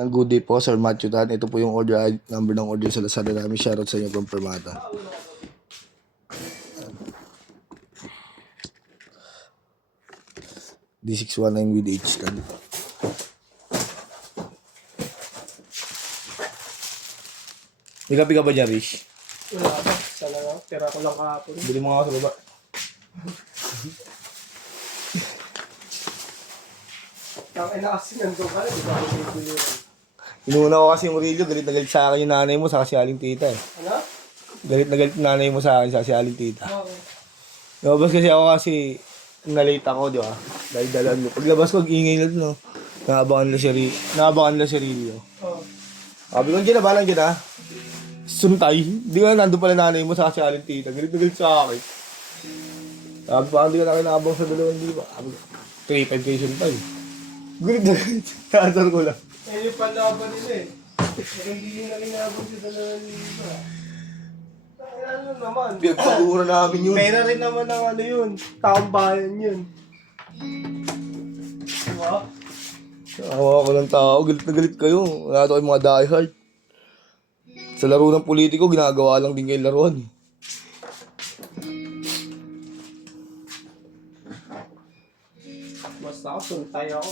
Ang good day po, Sir Matthew Tan. Ito po yung number ng order sa Lazada namin. Shoutout sa inyo from Permata. D619 with H10. May kapi ka ba dyan, Rish? Wala ba? Sana lang. Tira ko lang kahapon. Bili mo nga sa baba. Tangay na kasi nandun ka na. Di ba ako bibili yun? Inuna ko kasi yung Murillo. Galit na galit sa akin yung nanay mo sa kasi aling tita eh. Ano? Galit na galit yung nanay mo sa akin sa kasi aling tita. Oo. Lumabas kasi ako kasi na-late ako, di ba? Dahil dalaan mo. Paglabas ko, ingay na no. Naabangan na si Rillo. Oo. Sabi ko, dyan na ba lang dyan ha? Suntay. Di ba nandun pala nanay mo sa kasi aling tita. Galit na galit sa akin. Sabi pa, hindi ka na kinabang sa 2,000. Sabi ko, 3,500 kayo suntay. Galit na galit. Nakasar ko lang. Yan yung panlaban nila eh. Hindi na inabot sa 2,000. Ano naman? Pinagpagura namin yun. Pera rin naman ang ano yun. Taong bayan yun. Diba? Awa ko ng tao. Galit na galit kayo. Wala ito kayong mga diehard. Sa laro ng politiko, ginagawa lang din kayo laruan. Basta ako, suntay ako.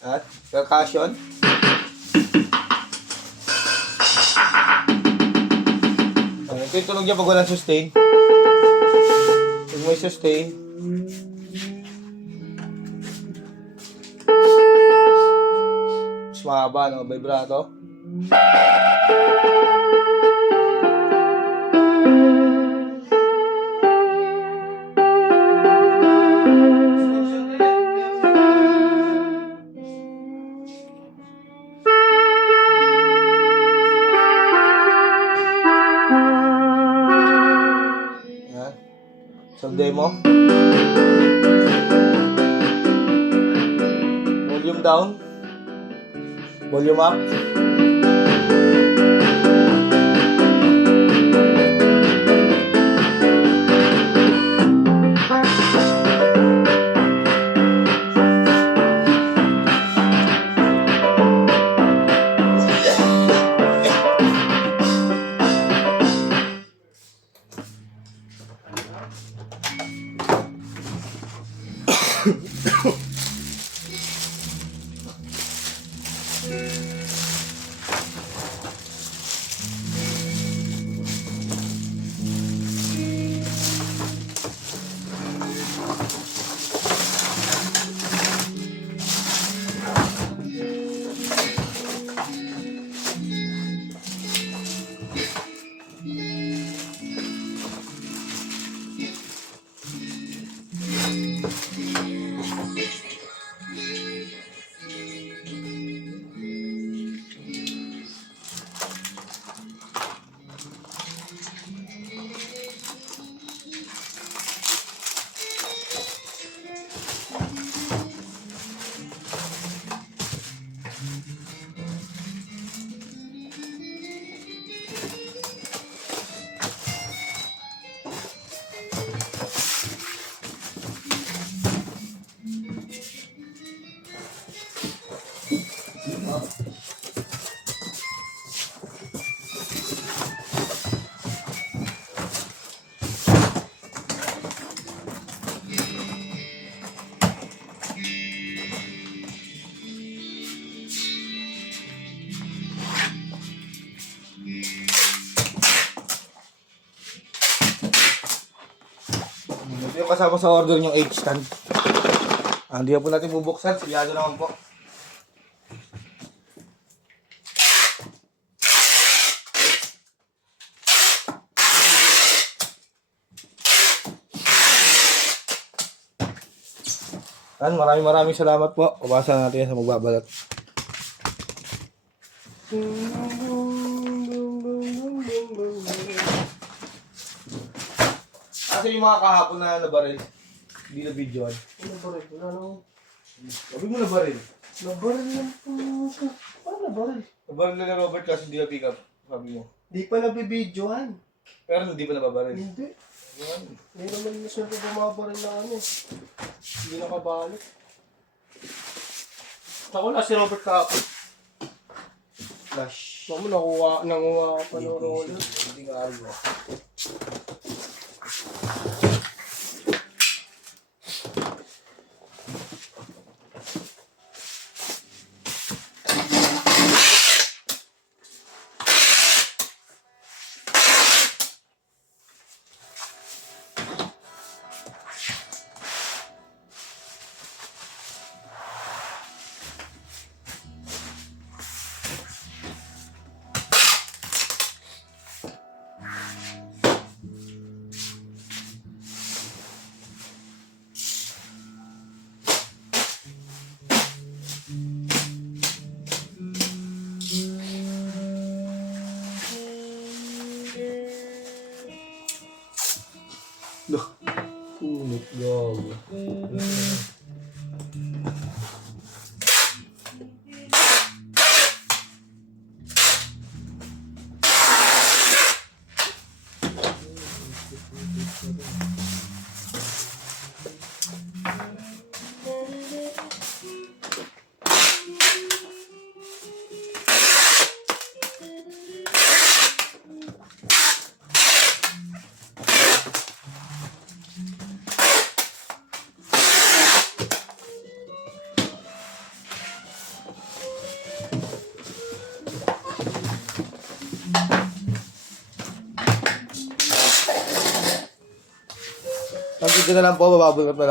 At percussion. Ito yung tunog niya pag walang sustain. Pag may sustain. Mas mahaba, no? Vibrato. Yan. So, demo. Volume down. Volume up. Ito yung kasama sa order yung H-stand. Hindi na po natin bubuksan. Siyado naman po. Maraming salamat po. Pabasa natin yan sa magbabalat. Kasi yung mga kahapon na nabaril, hindi na videoan. Ano ba rin? Wala nang... Sabi mo nabaril. Nabaril lang po. Paano nabaril? Nabaril na ni Robert kasi hindi na pick up. Sabi mo. Di pa nabibidyohan. Pero hindi pa nababaril. Hindi. Yan. Hindi naman na siyempre bumabaril na ano eh. Hindi nakabalik. Ako na si Robert kahapon. Flash. Ako nanguha ka pa ng roller. Hindi ka araw. Loh, kunit gago. Ang na lang po, bababulot na lang.